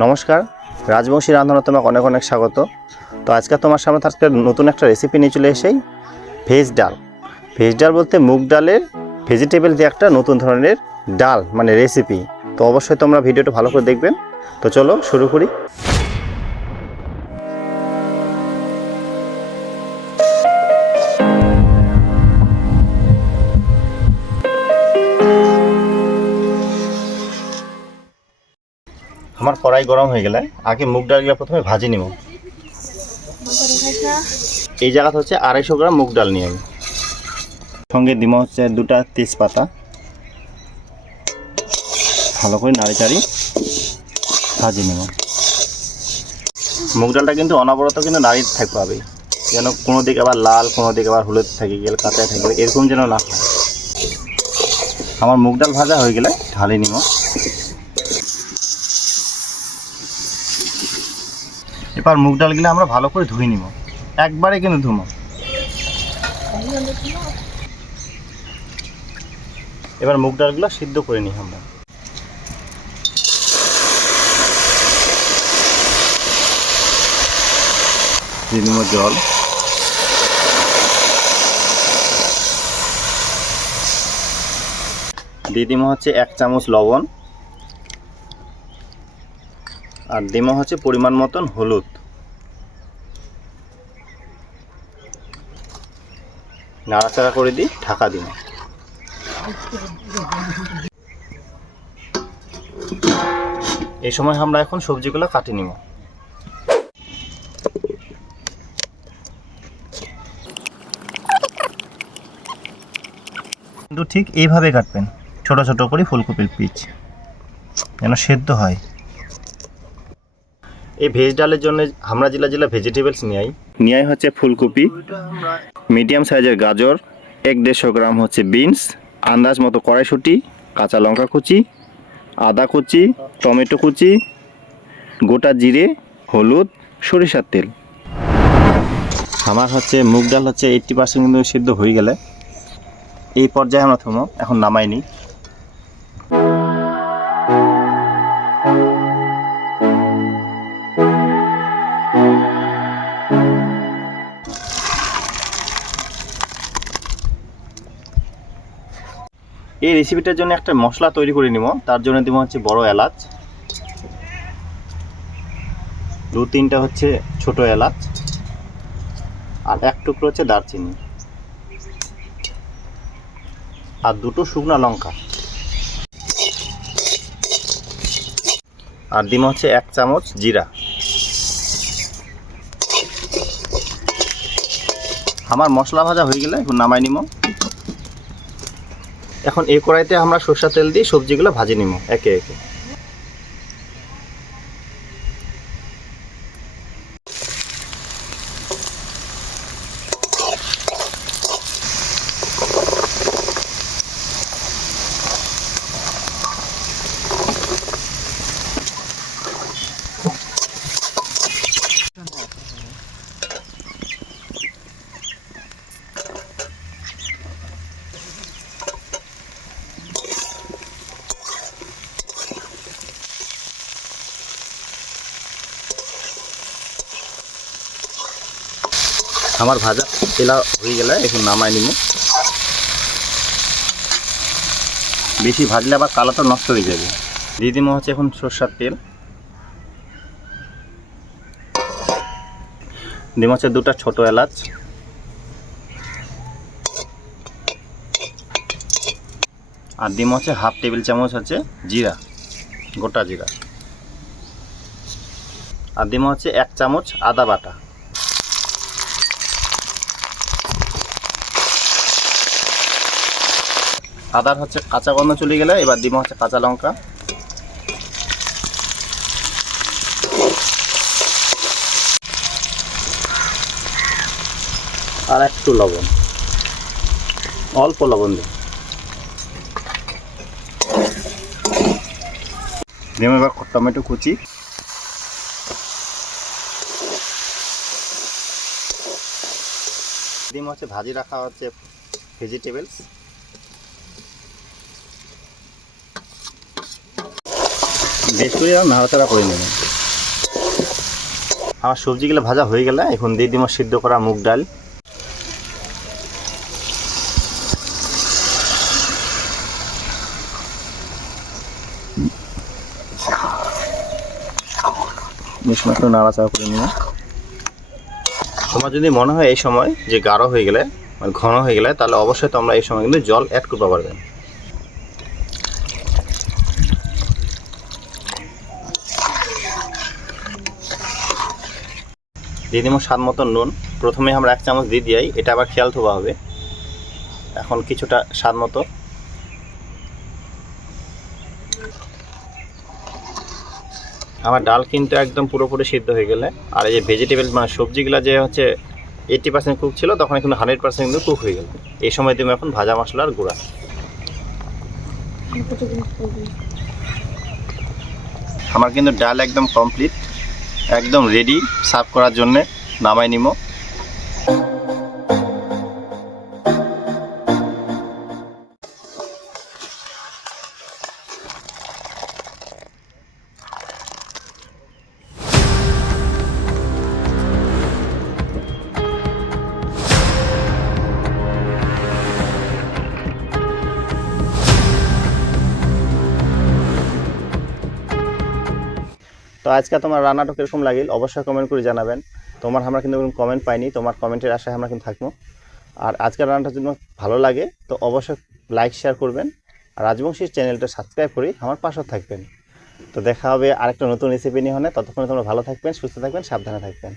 নমস্কার, রাজবংশী রান্ধনা তোমাকে অনেক অনেক স্বাগত। তো আজকে তোমার সামনে আজকে নতুন একটা রেসিপি নিয়ে চলে এসেই ভেজ ডাল। ভেজ ডাল বলতে মুগ ডালের ভেজিটেবল দিয়ে একটা নতুন ধরনের ডাল মানে রেসিপি তো অবশ্যই তোমরা ভিডিওটা ভালো করে দেখবেন। তো চলো শুরু করি। আমার কড়াই গরম হয়ে গেলে আগে মুগ ডালগুলো প্রথমে ভাজি নিব। এই জায়গাতে হচ্ছে আড়াইশো গ্রাম মুগ ডাল নিয়ে আমি সঙ্গে দিব হচ্ছে দুটা তেজপাতা। ভালো করে নাড়ি চাড়ি ভাজি নেব। মুগ ডালটা কিন্তু অনবরত কিন্তু নাড়ি থাকতে হবে। যেন কোনো দিকে আবার লাল, কোনো দিকে আবার হলুদ থাকে গেলে কাঁচায় থাকে গেলে, এরকম যেন না আমার মুগ ডাল ভাজা হয়ে গেলে ঢালি নিব। এবার মুগ ডালগুলো আমরা ভালো করে ধুয়ে নিব। একবারে কিন্তু ধুমো। এবার মুগ ডালগুলো সিদ্ধ করে নিই আমরা। জল। দিয়ে দিব হচ্ছে এক চামচ লবণ। আর দিব হচ্ছে পরিমাণ মতন হলুদ। নাড়াচাড়া করে দিই, ঢাকা দিন এই সময় আমরা এখন সবজিগুলো কাটি নিব। কিন্তু ঠিক এইভাবে কাটবেন, ছোট ছোট করে ফুলকপির পিচ, যেন সেদ্ধ হয়। এই ভেজ ডালের জন্য হামরা জেলা জেলা ভেজিটেবলস নিয়ে নিয়ে হচ্ছে ফুলকপি মিডিয়াম সাইজের গাজর এক দেড়শো গ্রাম হচ্ছে বিনস আন্দাজ মতো কড়াইশুঁটি কাঁচা লঙ্কা কুচি আদা কুচি টমেটো কুচি গোটা জিরে হলুদ সরিষার তেল। আমার হচ্ছে মুগ ডাল হচ্ছে এইট্টি পার্সেন্ট কিন্তু সিদ্ধ হয়ে গেলে। এই পর্যায়ে আমরা থমো এখন নামাইনি এই রেসিপিটার জন্য একটা মশলা তৈরি করে নিব। তার জন্য দিব হচ্ছে বড় এলাচ। দু তিনটা হচ্ছে ছোট এলাচ। আর এক টুকরো হচ্ছে দারচিনি। আর দুটো শুকনো লঙ্কা। আর দিব হচ্ছে এক চামচ জিরা। আমার মশলা ভাজা হয়ে গেলে এখন নামাই নিব। এখন এই কড়াইতে আমরা সরষা তেল দিয়ে সবজিগুলো ভাজে নিব একে একে। আমার ভাজা তেলা হয়ে গেলে এখন নামাই নিব। বেশি ভাজলে আবার কালাটা নষ্ট হয়ে যাবে। দিয়ে দিব হচ্ছে এখন সর্ষার তেল। দিব হচ্ছে দুটা ছোট এলাচ। আর ডিম হচ্ছে হাফ টেবিল চামচ হচ্ছে জিরা, গোটা জিরা। আর ডিম হচ্ছে এক চামচ আদা বাটা। আদার হচ্ছে কাঁচা গন্ধ চলে গেলে এবার দিব হচ্ছে কাঁচা লঙ্কা। আর একটু লবণ। অল্প লবণ দিন। দিম এবার টমেটো কুচি। ডিম হচ্ছে ভাজি রাখা হচ্ছে ভেজিটেবলস বেশ করে নাড়াচাড়া করে নেবেন আমার সবজিগুলো ভাজা হয়ে গেলে এখন দিয়ে দিব সিদ্ধ করা মুগ ডাল। নাড়াচাড়া করে নিয়ে তোমার যদি মনে হয় এই সময় যে গাঢ় হয়ে গেলে মানে ঘন হয়ে গেলে, তাহলে অবশ্যই তোমরা এই সময় কিন্তু জল অ্যাড করতে পারবেন দিয়ে দিব স্বাদ মতো নুন। প্রথমে আমরা এক চামচ দিয়ে দিই এটা আবার খেয়াল থোবা হবে। এখন কিছুটা স্বাদ মতো। আমার ডাল কিন্তু একদম পুরোপুরি সিদ্ধ হয়ে গেলে। আর এই যে ভেজিটেবল মানে সবজিগুলো যে হচ্ছে এইটি পার্সেন্ট কুক ছিল, তখন এখন হান্ড্রেড পার্সেন্ট কিন্তু কুক হয়ে গেল। এই সময় তুমি এখন ভাজা মশলার গুঁড়া। আমার কিন্তু ডাল একদম কমপ্লিট একদম রেডি সার্ভ করার জন্যে নামাই নিব তো আজকে তোমার রান্নাটা কীরকম লাগিল? অবশ্যই কমেন্ট করে জানাবেন। তোমার আমরা কিন্তু কোনো কমেন্ট পাইনি, তোমার কমেন্টের আশায় আমরা কিন্তু থাকব। আর আজকের রান্নাটা যদি ভালো লাগে, তো অবশ্যই লাইক শেয়ার করবেন। আর রাজবংশীর চ্যানেলটা সাবস্ক্রাইব করে আমার পাশে থাকবেন। তো দেখা হবে আরেকটা নতুন রেসিপি নিয়ে হলে। ততক্ষণে তোমরা ভালো থাকবেন, সুস্থ থাকবেন, সাবধানে থাকবেন।